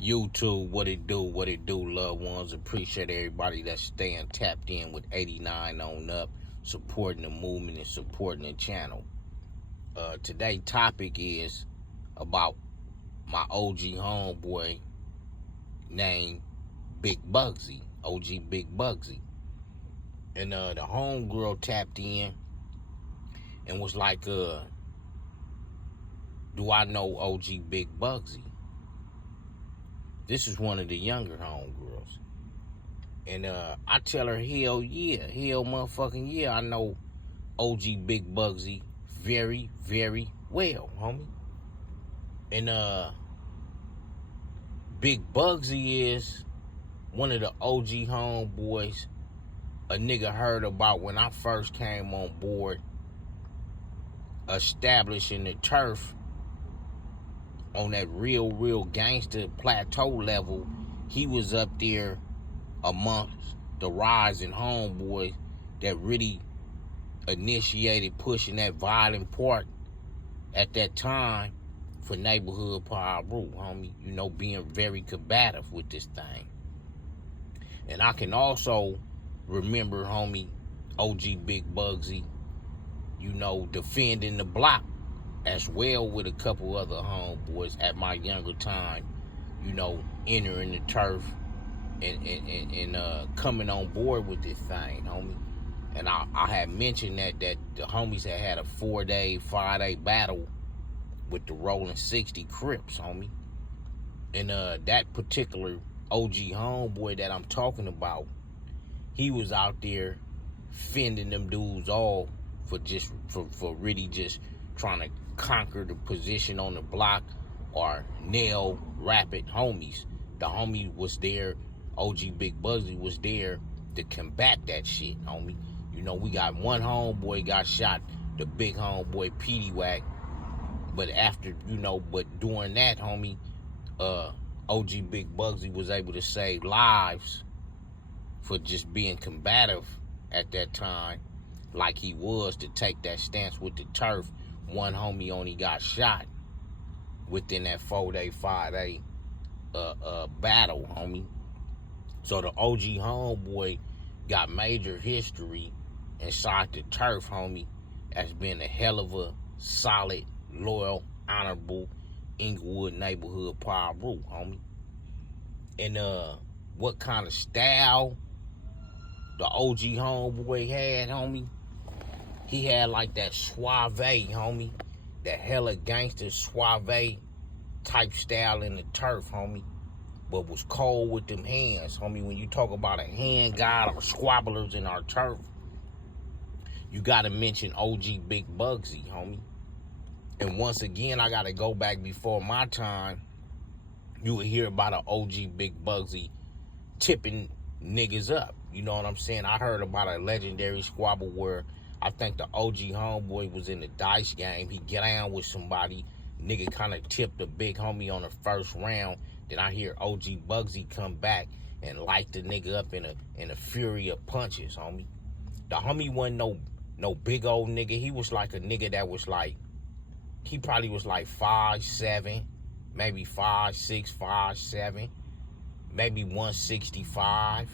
YouTube, what it do, loved ones. Appreciate everybody that's staying tapped in with 89 on up, supporting the movement and supporting the channel. Today's topic is about my OG homeboy named Big Bugsy, OG Big Bugsy. And the homegirl tapped in and was like, do I know OG Big Bugsy? This is one of the younger homegirls. And I tell her, hell yeah, hell motherfucking yeah, I know OG Big Bugsy very, very well, homie. And Big Bugsy is one of the OG homeboys a nigga heard about when I first came on board, establishing the turf on that real gangster plateau level. He was up there amongst the rising homeboys that really initiated pushing that violent part at that time for neighborhood power rule, homie. You know, being very combative with this thing. And I can also remember, homie, OG Big Bugsy, you know, defending the block as well with a couple other homeboys at my younger time, you know, entering the turf and coming on board with this thing, homie. And I had mentioned that the homies had a 4-day, 5-day battle with the Rolling 60 Crips, homie. And that particular OG homeboy that I'm talking about, he was out there fending them dudes off for really just trying to conquer the position on the block or nail rapid homies. The homie was there, OG Big Bugsy was there to combat that shit, homie. You know, we got one homeboy got shot, the big homeboy Petey Wack. But after, you know, but during that, homie, OG Big Bugsy was able to save lives for just being combative at that time, like he was, to take that stance with the turf. One homie only got shot within that 4-day, 5-day battle, homie. So the OG homeboy got major history inside the turf, homie, as being a hell of a solid, loyal, honorable Inglewood neighborhood power rule, homie. And what kind of style the OG homeboy had, homie? He had like that suave, homie. That hella gangster suave type style in the turf, homie. But was cold with them hands, homie. When you talk about a hand god or squabblers in our turf, you gotta mention OG Big Bugsy, homie. And once again, I gotta go back before my time. You would hear about an OG Big Bugsy tipping niggas up. You know what I'm saying? I heard about a legendary squabble where I think the OG homeboy was in the dice game. He get down with somebody. Nigga kind of tipped the big homie on the first round. Then I hear OG Bugsy come back and light the nigga up in a fury of punches, homie. The homie wasn't no big old nigga. He was like a nigga that was like, he probably was like 5'7", maybe 5'6", 5'7", maybe 165.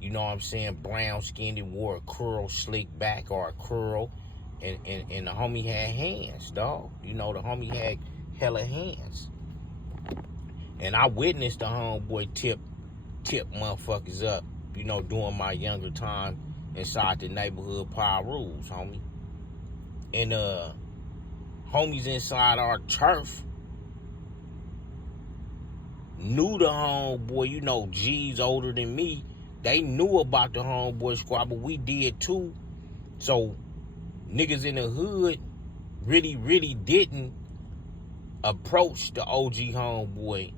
You know what I'm saying? Brown skinned, and wore a curl slick back or a curl. And the homie had hands, dog. You know, the homie had hella hands. And I witnessed the homeboy tip motherfuckers up, you know, during my younger time inside the neighborhood power rules, homie. And homies inside our turf knew the homeboy, you know, G's older than me. They knew about the homeboy squabble. We did too. So niggas in the hood really didn't approach the OG homeboy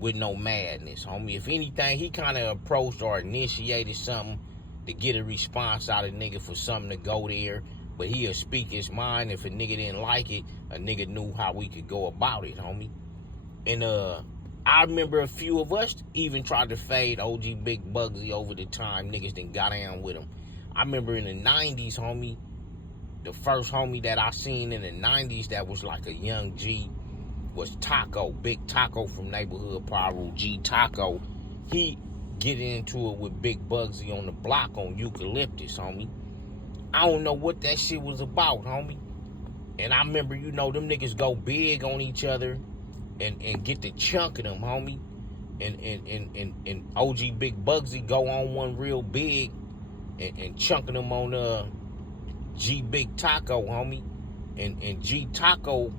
with no madness, homie. If anything, he kind of approached or initiated something to get a response out of nigga for something to go there. But he'll speak his mind. If a nigga didn't like it, a nigga knew how we could go about it, homie. And I remember a few of us even tried to fade OG Big Bugsy over the time niggas done got down with him. I remember in the 90s, homie, the first homie that I seen in the 90s that was like a young G was Taco, Big Taco from Neighborhood Pyro, G Taco. He get into it with Big Bugsy on the block on Eucalyptus, homie. I don't know what that shit was about, homie. And I remember, you know, them niggas go big on each other and get the chunk of them, homie. And OG Big Bugsy go on one real big and chunking them on G Big Taco, homie. And G Taco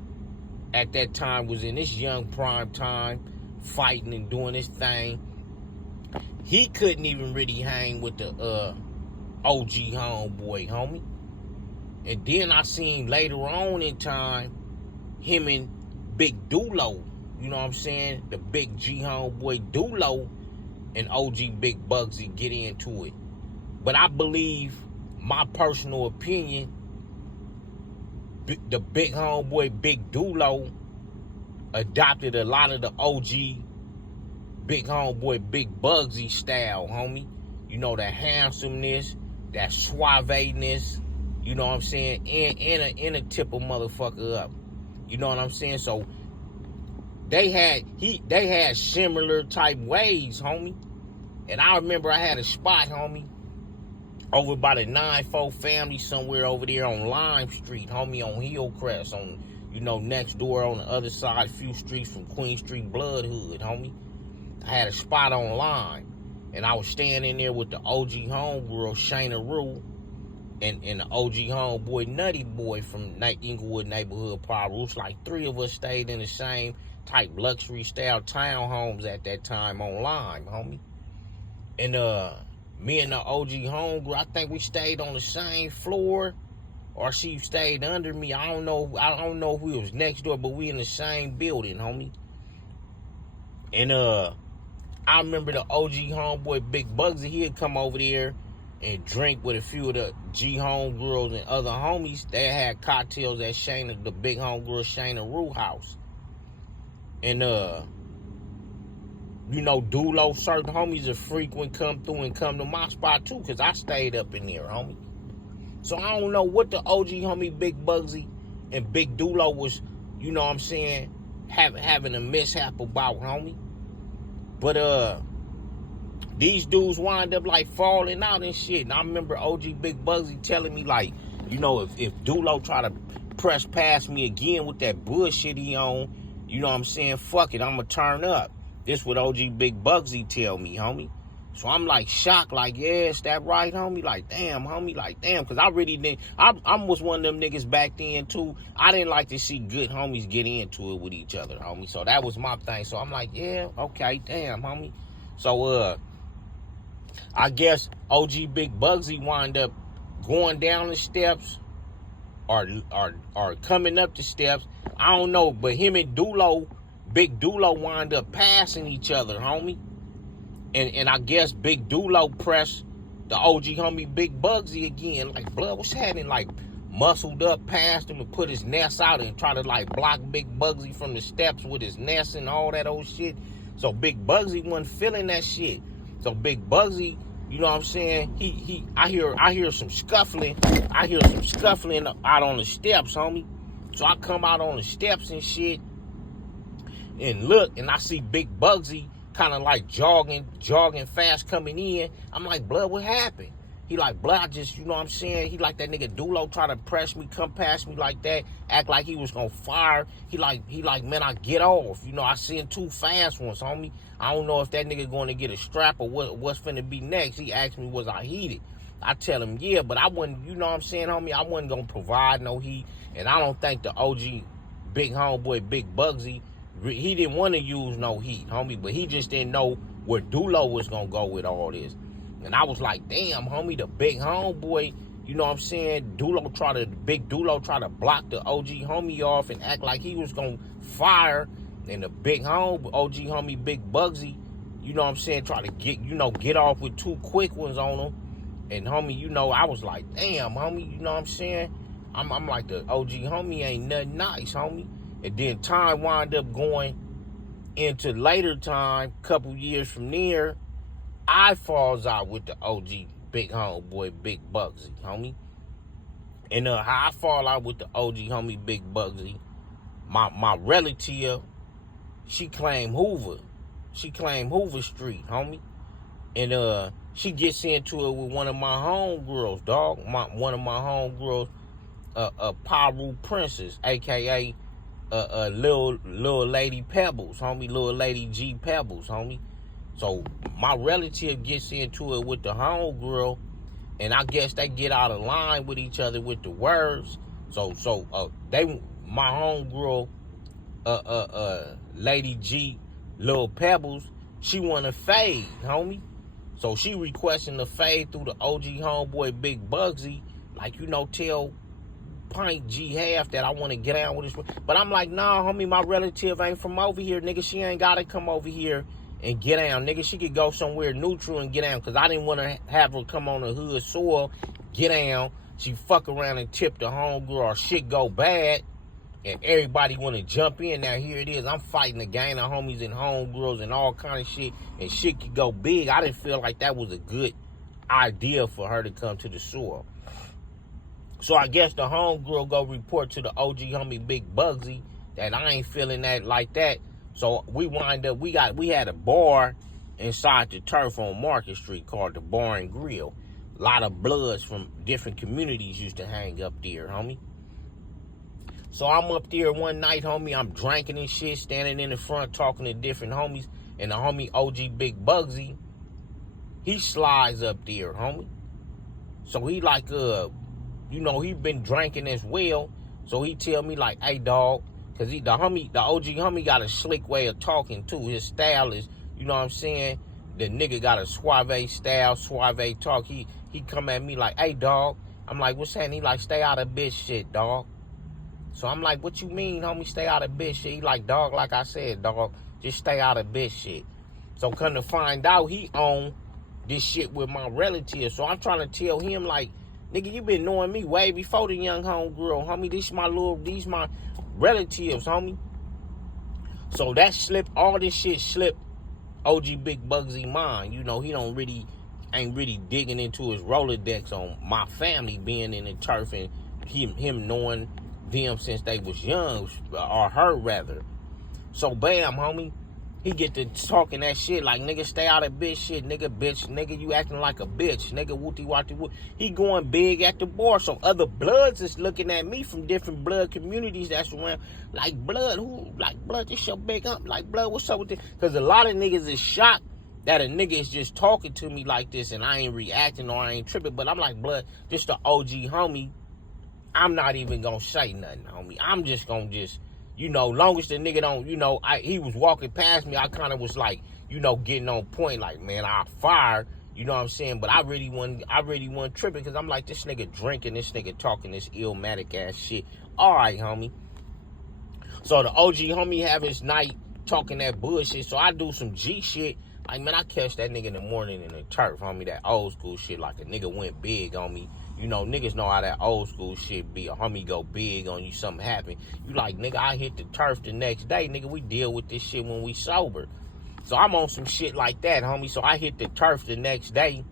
at that time was in his young prime time, fighting and doing his thing. He couldn't even really hang with the OG homeboy, homie. And then I seen later on in time, him and Big Dulo, you know what I'm saying? The Big G homeboy Dulo and OG Big Bugsy get into it. But I believe, my personal opinion, the big homeboy Big Dulo adopted a lot of the OG big homeboy Big Bugsy style, homie. You know, that handsomeness, that suaveness, you know what I'm saying, and a tip a motherfucker up. You know what I'm saying? So they had similar type ways, homie. And I remember I had a spot, homie, over by the 9-4 family somewhere over there on Lime Street, homie, on Hillcrest, on, you know, next door on the other side, a few streets from Queen Street Bloodhood, homie. I had a spot on Lime, and I was staying in there with the OG homegirl, Shayna Rue, and the OG homeboy, Nutty Boy from Inglewood Neighborhood Pyros. Like 3 of us stayed in the same type luxury style townhomes at that time on Lime, homie. And me and the OG homegirl, I think we stayed on the same floor, or she stayed under me. I don't know if we was next door, but we in the same building, homie. And I remember the OG homeboy Big Bugsy, he'd come over there and drink with a few of the G homegirls and other homies. They had cocktails at Shayna, the big homegirl Shayna Rue house. And you know, Dulo, certain homies are frequent come through and come to my spot too, because I stayed up in there, homie. So I don't know what the OG homie Big Bugsy and Big Dulo was, you know what I'm saying, having a mishap about, homie. But these dudes wind up like falling out and shit. And I remember OG Big Bugsy telling me, like, you know, if Dulo try to press past me again with that bullshit he on, you know what I'm saying, fuck it, I'ma turn up. This what OG Big Bugsy tell me, homie. So I'm like shocked, like, yeah, is that right, homie? Like, damn, homie, like, damn. Because I really didn't, I was one of them niggas back then, too. I didn't like to see good homies get into it with each other, homie. So that was my thing. So I'm like, yeah, okay, damn, homie. So, I guess OG Big Bugsy wind up going down the steps or coming up the steps. I don't know, but him and Dulo, Big Dulo wind up passing each other, homie. And I guess Big Dulo pressed the OG homie Big Bugsy again. Like, blood, what's happening? Like, muscled up past him and put his nest out and try to, like, block Big Bugsy from the steps with his nest and all that old shit. So Big Bugsy wasn't feeling that shit. So Big Bugsy, you know what I'm saying? I hear some scuffling. I hear some scuffling out on the steps, homie. So I come out on the steps and shit and look, and I see Big Bugsy kind of like jogging fast coming in. I'm like, blood, what happened? He like, blood, I just, you know what I'm saying? He like that nigga Dulo try to press me, come past me like that, act like he was gonna fire. He like, man, I get off. You know, I seen 2 fast ones, homie. I don't know if that nigga going to get a strap or what's finna be next. He asked me, was I heated? I tell him, yeah, but I wasn't, you know what I'm saying, homie? I wasn't gonna provide no heat. And I don't think the OG big homeboy, Big Bugsy, he didn't want to use no heat, homie, but he just didn't know where Dulo was gonna go with all this. And I was like, damn, homie, the big homeboy, you know what I'm saying? Big Dulo tried to block the OG homie off and act like he was gonna fire. And the big OG homie Big Bugsy, you know what I'm saying, try to get off with 2 quick ones on him. And homie, you know, I was like, damn, homie, you know what I'm saying? I'm like, the OG homie ain't nothing nice, homie. And then time wound up going into later time, couple years from there, I falls out with the OG big homeboy, Big Bugsy, homie. And how I fall out with the OG homie, Big Bugsy, my relative, she claimed Hoover. She claimed Hoover Street, homie. And she gets into it with one of my homegirls, dog. One of my homegirls, Paru Princess, aka little lady Pebbles, homie, little lady G Pebbles, homie. So my relative gets into it with the homegirl, and I guess they get out of line with each other with the words. So my homegirl, Lady G, Lil Pebbles, she want to fade, homie. So she requesting the fade through the OG homeboy Big Bugsy, like, you know, tell Pint G half that I want to get down with this. But I'm like, nah, homie, my relative ain't from over here, nigga. She ain't got to come over here and get down, nigga. She could go somewhere neutral and get down, because I didn't want to have her come on the hood soil, get down. She fuck around and tip the homegirl, or shit go bad, and everybody want to jump in. Now here it is, I'm fighting a gang of homies and homegirls and all kind of shit, and shit could go big. I didn't feel like that was a good idea for her to come to the soil. So I guess the homegirl go report to the OG homie Big Bugsy that I ain't feeling that like that. So we wind up, we had a bar inside the turf on Market Street called the Bar and Grill. A lot of bloods from different communities used to hang up there, homie. So I'm up there one night, homie. I'm drinking and shit, standing in the front talking to different homies. And the homie OG Big Bugsy, he slides up there, homie. So he like, you know, he been drinking as well. So he tell me like, hey, dog, because the OG homie got a slick way of talking too. His style is, you know what I'm saying? The nigga got a suave style, suave talk. He come at me like, hey, dog. I'm like, what's that? He like, stay out of bitch shit, dog. So I'm like, what you mean, homie, stay out of bitch shit? He like, dog, like I said, dog, just stay out of bitch shit. So come to find out, he owned this shit with my relative. So I'm trying to tell him like, nigga, you been knowing me way before the young homegirl, homie. These my relatives, homie. So that slipped, all this shit slipped OG Big Bugsy mind. You know, he ain't really digging into his Rolodex on my family being in the turf and him knowing them since they was young, or her rather. So bam, homie, he get to talking that shit like, nigga, stay out of bitch shit, nigga, you acting like a bitch, nigga, wooty watty woot. He going big at the bar, so other bloods is looking at me from different blood communities that's around, like, blood, this your big up, like, blood, what's up with this? Because a lot of niggas is shocked that a nigga is just talking to me like this and I ain't reacting or I ain't tripping, but I'm like, blood, just the OG homie, I'm not even gonna say nothing, homie. I'm just gonna you know, long as the nigga don't, you know, he was walking past me, I kind of was like, you know, getting on point, like, man, I fired, you know what I'm saying? But I really wasn't tripping, because I'm like, this nigga drinking, this nigga talking this illmatic ass shit. All right, homie. So the OG homie have his night talking that bullshit, so I do some G shit. Like, man, I catch that nigga in the morning in the turf, homie, that old school shit, like a nigga went big on me. You know, niggas know how that old school shit be. A homie go big on you, something happen. You like, nigga, I hit the turf the next day. Nigga, we deal with this shit when we sober. So I'm on some shit like that, homie. So I hit the turf the next day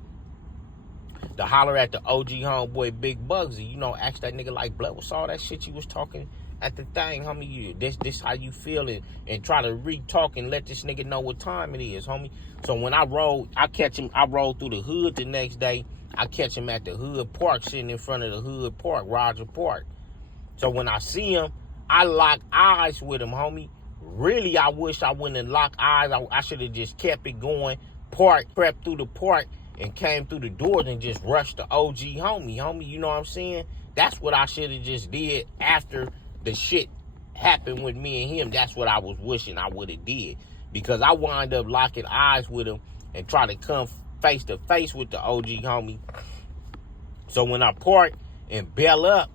to holler at the OG homeboy Big Bugsy. You know, ask that nigga like, blood, what's all that shit you was talking at the thing, homie? This how you feel it, and try to re-talk and let this nigga know what time it is, homie. So when I roll through the hood the next day. I catch him at the Hood Park, sitting in front of the Hood Park, Roger Park. So when I see him, I lock eyes with him, homie. Really, I wish I wouldn't have locked eyes. I should have just kept it going, crept through the park, and came through the doors and just rushed the OG homie. You know what I'm saying? That's what I should have just did after the shit happened with me and him. That's what I was wishing I would have did. Because I wind up locking eyes with him and try to come face to face with the OG homie. So when I park and bail up,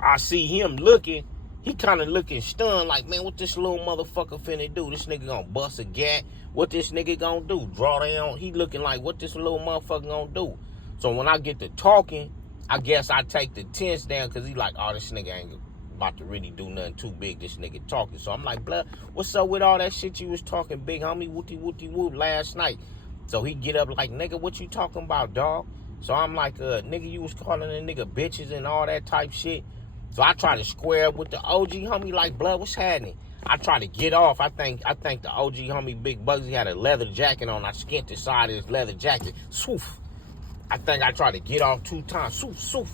I see him looking. He kind of looking stunned, like, man, what this little motherfucker finna do? This nigga gonna bust a gat? What this nigga gonna do? Draw down? He looking like, what this little motherfucker gonna do? So when I get to talking, I guess I take the tense down, because he like, oh, this nigga ain't about to really do nothing too big, this nigga talking. So I'm like, blood, what's up with all that shit you was talking, big homie, wooty whoop last night? So he get up like, nigga, what you talking about, dog? So I'm like, nigga, you was calling a nigga bitches and all that type shit. So I try to square up with the OG homie like, blood, what's happening? I try to get off. I think the OG homie Big Bugsy had a leather jacket on. I skinned the side of his leather jacket. Swoof. I think I tried to get off 2 times. Swoof, swoof.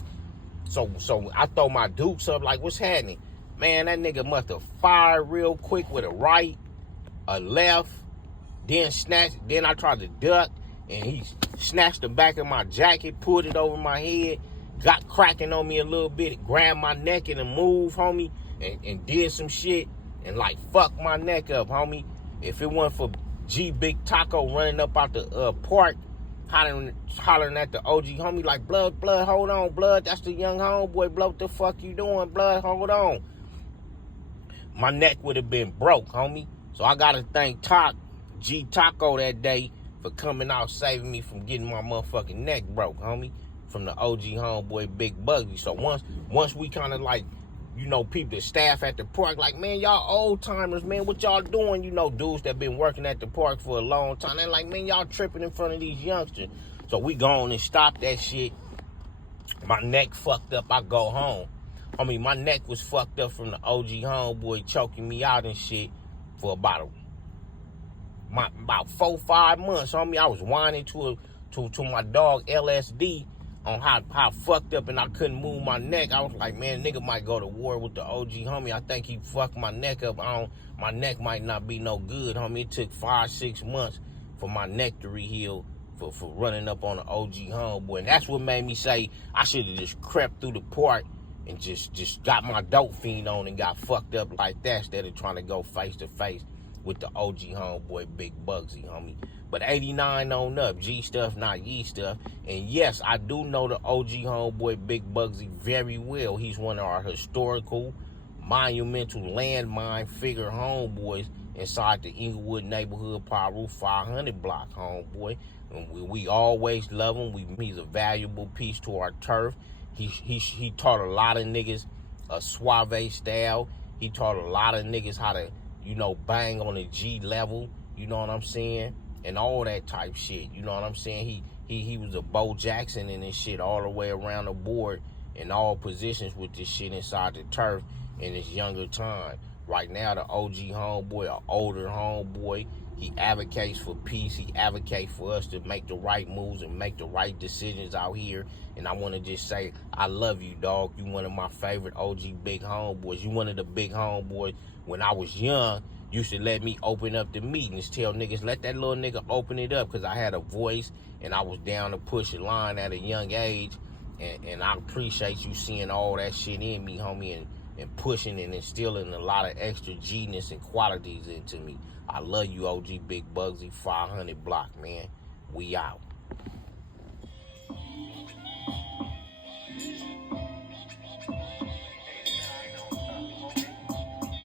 So I throw my dukes up like, what's happening? Man, that nigga must have fired real quick with a right, a left, then snatched. Then I tried to duck, and he snatched the back of my jacket, pulled it over my head, got cracking on me a little bit, grabbed my neck in a move, homie, and did some shit, and like fucked my neck up, homie. If it wasn't for G Big Taco running up out the park, hollering at the OG homie like, blood, hold on, blood, that's the young homeboy, blood, what the fuck you doing, blood, hold on. My neck would have been broke, homie. So I gotta thank G Taco that day for coming out saving me from getting my motherfucking neck broke, homie, from the OG homeboy Big Bugsy. So once we kind of like, you know, people, the staff at the park, like, man, y'all old timers, man, what y'all doing? You know, dudes that been working at the park for a long time. They're like, man, y'all tripping in front of these youngsters. So we go on and stop that shit. My neck fucked up. I go home. I mean, my neck was fucked up from the OG homeboy choking me out and shit for about 4-5 months. Homie, I was whining to my dog LSD on how fucked up and I couldn't move my neck. I was like, man, nigga might go to war with the OG homie. I think he fucked my neck up. My neck might not be no good, homie. It took 5-6 months for my neck to reheal for running up on the OG homeboy. And that's what made me say I should have just crept through the park and just got my dope fiend on and got fucked up like that instead of trying to go face to face with the OG homeboy Big Bugsy, homie. But 89 on up, G stuff, not ye stuff. And yes, I do know the OG homeboy Big Bugsy very well. He's one of our historical, monumental landmine figure homeboys inside the Inglewood neighborhood Piru 500 block, homeboy. And we always love him. He's a valuable piece to our turf. He taught a lot of niggas a suave style. He taught a lot of niggas how to, you know, bang on the G level. You know what I'm saying? And all that type shit. You know what I'm saying? He was a Bo Jackson and this shit all the way around the board in all positions with this shit inside the turf in his younger time. Right now, the OG homeboy, an older homeboy, he advocates for peace. He advocates for us to make the right moves and make the right decisions out here. And I want to just say, I love you, dog. You one of my favorite OG big homeboys. You one of the big homeboys when I was young. Used to let me open up the meetings, tell niggas, let that little nigga open it up, because I had a voice and I was down to push a line at a young age. And I appreciate you seeing all that shit in me, homie, and pushing and instilling a lot of extra G-ness and qualities into me. I love you, OG Big Bugsy, 500 block, man. We out.